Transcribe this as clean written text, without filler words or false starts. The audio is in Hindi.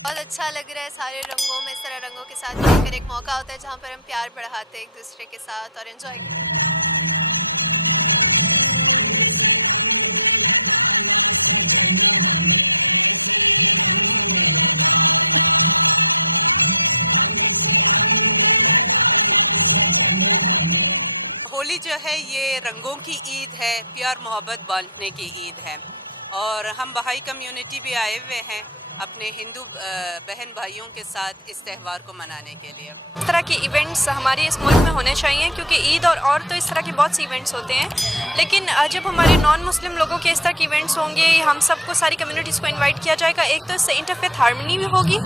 बहुत अच्छा लग रहा है सारे रंगों में, इस तरह रंगों के साथ मिलकर एक मौका होता है जहाँ पर हम प्यार बढ़ाते हैं एक दूसरे के साथ और एंजॉय करते हैं। होली जो है ये रंगों की ईद है, प्यार मोहब्बत बांटने की ईद है। और हम बहाई कम्युनिटी भी आए हुए हैं अपने हिंदू बहन भाइयों के साथ इस त्यौहार को मनाने के लिए। इस तरह के इवेंट्स हमारे इस मुल्क में होने चाहिए, क्योंकि ईद और तो इस तरह के बहुत से इवेंट्स होते हैं, लेकिन जब हमारे नॉन मुस्लिम लोगों के इस तरह के इवेंट्स होंगे, हम सबको, सारी कम्युनिटीज़ को इनवाइट किया जाएगा, एक तो इससे इंटरफेथ हार्मनी भी होगी।